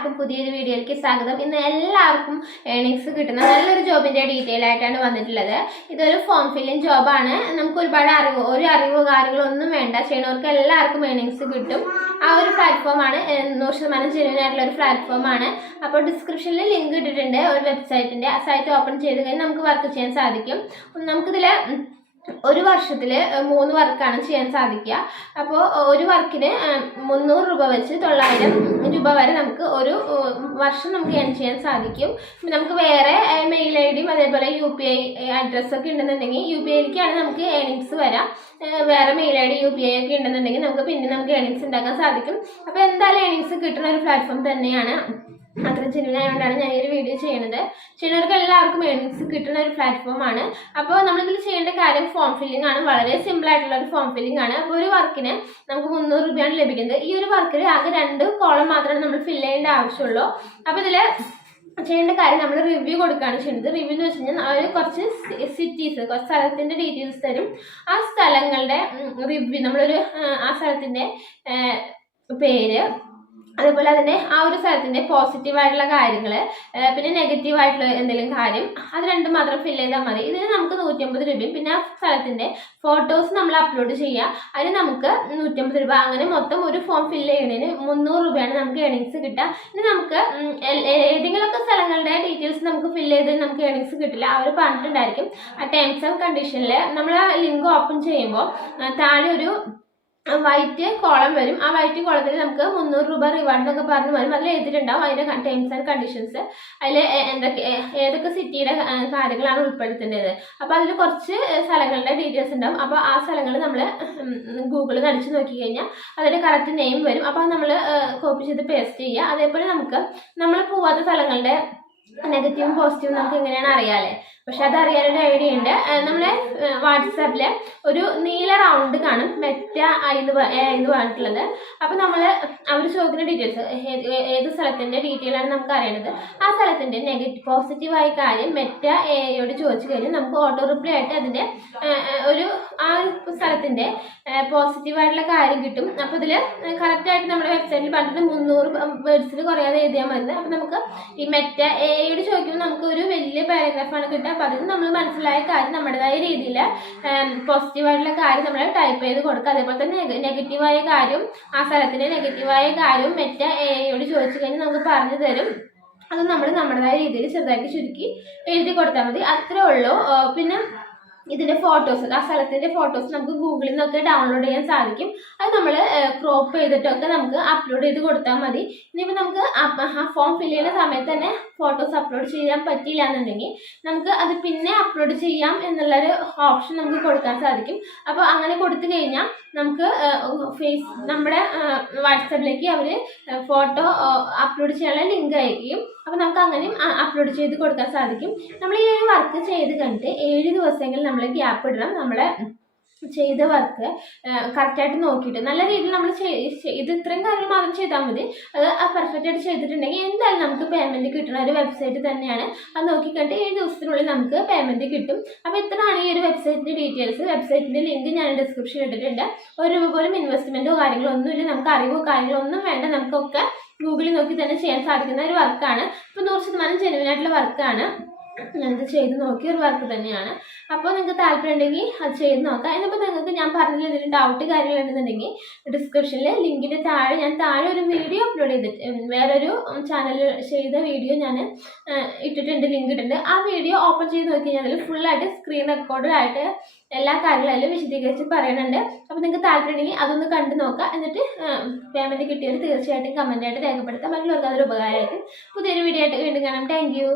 എല്ലാവർക്കും പുതിയൊരു വീഡിയോയിലേക്ക് സ്വാഗതം. ഇന്ന് എല്ലാവർക്കും ഏർണിങ്സ് കിട്ടുന്ന നല്ലൊരു ജോബിന്റെ ഡീറ്റെയിൽ ആയിട്ടാണ് വന്നിട്ടുള്ളത്. ഇതൊരു ഫോം ഫില്ലിംഗ് ജോബാണ്. നമുക്ക് ഒരുപാട് അറിവോ കാര്യങ്ങളോ ഒന്നും വേണ്ട, ചെയ്യണവർക്ക് എല്ലാവർക്കും ഏർണിങ്സ് കിട്ടും. ആ ഒരു പ്ലാറ്റ്ഫോമാണ് 100% ജെന്യൂൻ ആയിട്ടുള്ള ഒരു പ്ലാറ്റ്ഫോമാണ്. അപ്പോൾ ഡിസ്ക്രിപ്ഷനിൽ ലിങ്ക് ഇട്ടിട്ടുണ്ട് ഒരു വെബ്സൈറ്റിന്റെ. ആ സൈറ്റ് ഓപ്പൺ ചെയ്ത് കഴിഞ്ഞാൽ നമുക്ക് വർക്ക് ചെയ്യാൻ സാധിക്കും. നമുക്കിതിൽ ഒരു വർഷത്തിൽ 3 വർക്കാണ് ചെയ്യാൻ സാധിക്കുക. അപ്പോൾ ഒരു വർക്കിന് 300 രൂപ വെച്ച് 900 രൂപ വരെ നമുക്ക് ഒരു വർഷം നമുക്ക് ഏൺ ചെയ്യാൻ സാധിക്കും. നമുക്ക് വേറെ മെയിൽ ഐ ഡിയും അതേപോലെ UPI അഡ്രസ്സൊക്കെ ഉണ്ടെന്നുണ്ടെങ്കിൽ UPIയിലേക്കാണ് നമുക്ക് ഏർണിങ്സ് വരാം. വേറെ മെയിൽ ഐ ഡി UPI ഒക്കെ ഉണ്ടെന്നുണ്ടെങ്കിൽ നമുക്ക് ഏർണിങ്സ് ഉണ്ടാക്കാൻ സാധിക്കും. അപ്പോൾ എന്തായാലും ഏർണിങ്സ് കിട്ടുന്ന ഒരു പ്ലാറ്റ്ഫോം തന്നെയാണ്. അത്ര ജെന്യൂൻ ആയതുകൊണ്ടാണ് ഞാൻ ഈ ഒരു വീഡിയോ ചെയ്യുന്നത്. ചെയ്യുന്നവർക്ക് എല്ലാവർക്കും ഏർണിങ്സ് കിട്ടുന്ന ഒരു പ്ലാറ്റ്ഫോമാണ്. അപ്പോൾ നമ്മളിതിൽ ചെയ്യേണ്ട കാര്യം ഫോം ഫില്ലിംഗ് ആണ്. വളരെ സിമ്പിൾ ആയിട്ടുള്ള ഒരു ഫോം ഫില്ലിംഗ് ആണ്. അപ്പോൾ ഒരു വർക്കിന് നമുക്ക് 300 രൂപയാണ് ലഭിക്കുന്നത്. ഈ ഒരു വർക്കിൽ ആകെ 2 കോളം മാത്രമേ നമ്മൾ ഫില്ല് ചെയ്യേണ്ട ആവശ്യമുള്ളൂ. അപ്പോൾ ഇതിൽ ചെയ്യേണ്ട കാര്യം നമ്മൾ റിവ്യൂ കൊടുക്കുകയാണ് ചെയ്യുന്നത്. റിവ്യൂ എന്ന് വെച്ച് കഴിഞ്ഞാൽ അവർ കുറച്ച് സിറ്റീസ്, കുറച്ച് സ്ഥലത്തിൻ്റെ ഡീറ്റെയിൽസ് തരും. ആ സ്ഥലങ്ങളുടെ റിവ്യൂ നമ്മളൊരു ആ സ്ഥലത്തിൻ്റെ പേര്, അതേപോലെ അതിൻ്റെ ആ ഒരു സ്ഥലത്തിൻ്റെ പോസിറ്റീവായിട്ടുള്ള കാര്യങ്ങൾ, പിന്നെ നെഗറ്റീവായിട്ടുള്ള എന്തെങ്കിലും കാര്യം, അത് രണ്ടും മാത്രം ഫില്ല് ചെയ്താൽ മതി. ഇതിന് നമുക്ക് 150 രൂപയും പിന്നെ ആ സ്ഥലത്തിൻ്റെ ഫോട്ടോസ് നമ്മൾ അപ്ലോഡ് ചെയ്യുക, അതിന് നമുക്ക് 150 രൂപ. അങ്ങനെ മൊത്തം ഒരു ഫോം ഫില്ല് ചെയ്യുന്നതിന് 300 രൂപയാണ് നമുക്ക് ഏർണിങ്സ് കിട്ടുക. ഇനി നമുക്ക് ഏതെങ്കിലുമൊക്കെ സ്ഥലങ്ങളുടെ ഡീറ്റെയിൽസ് നമുക്ക് ഫില്ല് ചെയ്ത് നമുക്ക് ഏർണിങ്സ് കിട്ടില്ല. അവർ പറഞ്ഞിട്ടുണ്ടായിരിക്കും ആ ടേംസ് ആൻഡ് കണ്ടീഷനിൽ. നമ്മൾ ആ ലിങ്ക് ഓപ്പൺ ചെയ്യുമ്പോൾ താഴെ ഒരു വൈറ്റ് കോളം വരും. ആ വൈറ്റ് കോളത്തിൽ നമുക്ക് 300 രൂപ റിവാർഡ് എന്നൊക്കെ പറഞ്ഞു വരും. അതിൽ എഴുതിയിട്ടുണ്ടാവും അതിൻ്റെ ടേംസ് ആൻഡ് കണ്ടീഷൻസ്. അതിൽ ഏതൊക്കെ സിറ്റിയുടെ കാര്യങ്ങളാണ് ഉൾപ്പെടുത്തേണ്ടത്. അപ്പോൾ അതിൽ കുറച്ച് സ്ഥലങ്ങളുടെ ഡീറ്റെയിൽസ് ഉണ്ടാവും. അപ്പോൾ ആ സ്ഥലങ്ങൾ നമ്മൾ ഗൂഗിളിൽ അടിച്ച് നോക്കി കഴിഞ്ഞാൽ അതിൻ്റെ കറക്റ്റ് നെയിം വരും. അപ്പോൾ നമ്മൾ കോപ്പി ചെയ്ത് പേസ്റ്റ് ചെയ്യുക. അതേപോലെ നമ്മൾ പോവാത്ത സ്ഥലങ്ങളുടെ നെഗറ്റീവും പോസിറ്റീവും നമുക്ക് എങ്ങനെയാണ് അറിയാമല്ലേ? പക്ഷെ അതറിയാനൊരു ഐഡിയ ഉണ്ട്. നമ്മളെ വാട്സാപ്പിൽ ഒരു നീല റൗണ്ട് കാണും, മെറ്റ എന്ന് പറഞ്ഞിട്ടുള്ളത്. അപ്പോൾ നമ്മൾ അവർ ചോദിക്കുന്ന ഡീറ്റെയിൽസ് ഏത് സ്ഥലത്തിൻ്റെ ഡീറ്റെയിലാണ് നമുക്ക് അറിയേണ്ടത്. ആ സ്ഥലത്തിൻ്റെ പോസിറ്റീവായ കാര്യം മെറ്റ എയോട് ചോദിച്ചു കഴിഞ്ഞാൽ നമുക്ക് ഓട്ടോ റിപ്ലൈ ആയിട്ട് അതിൻ്റെ ആ സ്ഥലത്തിൻ്റെ പോസിറ്റീവായിട്ടുള്ള കാര്യം കിട്ടും. അപ്പോൾ ഇതിൽ കറക്റ്റായിട്ട് നമ്മുടെ വെബ്സൈറ്റിൽ പറഞ്ഞിട്ട് 300 വേർഡ്സിൽ കുറയാതെ എഴുതിയാൽ മതി. അപ്പോൾ നമുക്ക് ഈ മെറ്റ എയോട് ചോദിക്കുമ്പോൾ നമുക്ക് ഒരു വലിയ പാരഗ്രാഫാണ് കിട്ടുക. അപ്പോൾ അതിന് നമ്മൾ മനസ്സിലായ കാര്യം നമ്മുടേതായ രീതിയിൽ പോസിറ്റീവായിട്ടുള്ള കാര്യം നമ്മൾ ടൈപ്പ് ചെയ്ത് കൊടുക്കുക. അതേപോലെ തന്നെ നെഗറ്റീവായ കാര്യം, ആ സ്ഥലത്തിൻ്റെ നെഗറ്റീവായ കാര്യം മെറ്റ എയോട് ചോദിച്ചു കഴിഞ്ഞാൽ നമുക്ക് പറഞ്ഞു തരും. അത് നമ്മൾ നമ്മുടേതായ രീതിയിൽ ചെറുതായിട്ട് ചുരുക്കി എഴുതി കൊടുത്താൽ മതി. അത്രേ ഉള്ളൂ. പിന്നെ ഇതിൻ്റെ ഫോട്ടോസ്, ആ സ്ഥലത്തിൻ്റെ ഫോട്ടോസ് നമുക്ക് ഗൂഗിളിൽ നിന്നൊക്കെ ഡൗൺലോഡ് ചെയ്യാൻ സാധിക്കും. അത് നമ്മൾ ക്രോപ്പ് ചെയ്തിട്ടൊക്കെ നമുക്ക് അപ്ലോഡ് ചെയ്ത് കൊടുത്താൽ മതി. ഇനിയിപ്പോൾ നമുക്ക് ആ ഫോം ഫില്ല് ചെയ്യുന്ന സമയത്ത് തന്നെ ഫോട്ടോസ് അപ്ലോഡ് ചെയ്യാൻ പറ്റിയില്ല എന്നുണ്ടെങ്കിൽ നമുക്ക് അത് പിന്നെ അപ്ലോഡ് ചെയ്യാം എന്നുള്ളൊരു ഓപ്ഷൻ നമുക്ക് കൊടുക്കാൻ സാധിക്കും. അപ്പോൾ അങ്ങനെ കൊടുത്തു കഴിഞ്ഞാൽ നമുക്ക് നമ്മുടെ വാട്സാപ്പിലേക്ക് അവർ ഫോട്ടോ അപ്ലോഡ് ചെയ്യാനുള്ള ലിങ്ക് അയക്കും. അപ്പോൾ നമുക്ക് അങ്ങനെയും അപ്ലോഡ് ചെയ്ത് കൊടുക്കാൻ സാധിക്കും. നമ്മൾ ഈ വർക്ക് ചെയ്ത് കണ്ടിട്ട് 7 ദിവസമെങ്കിലും നമ്മൾ ഗ്യാപ്പ് ഇടണം. നമ്മളെ ചെയ്ത വർക്ക് കറക്റ്റായിട്ട് നോക്കിയിട്ട് നല്ല രീതിയിൽ നമ്മൾ ഇത് ഇത്രയും കാര്യങ്ങൾ മാത്രം ചെയ്താൽ മതി. അത് പെർഫെക്റ്റ് ആയിട്ട് ചെയ്തിട്ടുണ്ടെങ്കിൽ എന്തായാലും നമുക്ക് പേയ്മെൻറ്റ് കിട്ടുന്ന ഒരു വെബ്സൈറ്റ് തന്നെയാണ്. അത് നോക്കിക്കണ്ട് 7 ദിവസത്തിനുള്ളിൽ നമുക്ക് പേയ്മെൻറ്റ് കിട്ടും. അപ്പോൾ ഇത്രയാണ് ഈ ഒരു വെബ്സൈറ്റിൻ്റെ ഡീറ്റെയിൽസ്. വെബ്സൈറ്റിൻ്റെ ലിങ്ക് ഞാൻ ഡിസ്ക്രിപ്ഷനിൽ ഇട്ടിട്ടുണ്ട്. 1 രൂപ പോലും ഇൻവെസ്റ്റ്മെൻറ്റോ കാര്യങ്ങളോ ഒന്നുമില്ല. നമുക്ക് അറിവോ കാര്യങ്ങളോ ഒന്നും വേണ്ട. നമുക്കൊക്കെ ഗൂഗിളിൽ നോക്കി തന്നെ ചെയ്യാൻ സാധിക്കുന്ന ഒരു വർക്കാണ്. ഇപ്പോൾ 100% ജെന്യൂൻ ആയിട്ടുള്ള വർക്കാണ്. ഞാനത് ചെയ്ത് നോക്കിയ ഒരു വർക്ക് തന്നെയാണ്. അപ്പോൾ നിങ്ങൾക്ക് താല്പര്യം ഉണ്ടെങ്കിൽ അത് ചെയ്ത് നോക്കാം. എന്നിപ്പോൾ നിങ്ങൾക്ക് ഞാൻ പറഞ്ഞതിൽ എന്തെങ്കിലും ഡൗട്ട് കാര്യങ്ങളുണ്ടെന്നുണ്ടെങ്കിൽ ഡിസ്ക്രിപ്ഷനിൽ ലിങ്കിൻ്റെ താഴെ ഒരു വീഡിയോ അപ്ലോഡ് ചെയ്തിട്ട് വേറൊരു ചാനലിൽ ചെയ്ത വീഡിയോ ഞാൻ ഇട്ടിട്ടുണ്ട്, ലിങ്ക് ഇട്ടിട്ടുണ്ട്. ആ വീഡിയോ ഓപ്പൺ ചെയ്ത് നോക്കി കഴിഞ്ഞാൽ അതിൽ ഫുള്ളായിട്ട് സ്ക്രീൻ റെക്കോർഡ് ആയിട്ട് എല്ലാ കാര്യങ്ങളും അതിൽ വിശദീകരിച്ച് പറയുന്നുണ്ട്. അപ്പോൾ നിങ്ങൾക്ക് താല്പര്യം ഉണ്ടെങ്കിൽ അതൊന്ന് കണ്ടു നോക്കാം. എന്നിട്ട് പേയ്മെൻറ്റ് കിട്ടിയവർ തീർച്ചയായിട്ടും കമൻറ്റായിട്ട് രേഖപ്പെടുത്താം. മറ്റുള്ളവർക്ക് അതൊരു ഉപകാരമായിട്ട്. പുതിയൊരു വീഡിയോ ആയിട്ട് വീണ്ടും കാണാം. Thank you.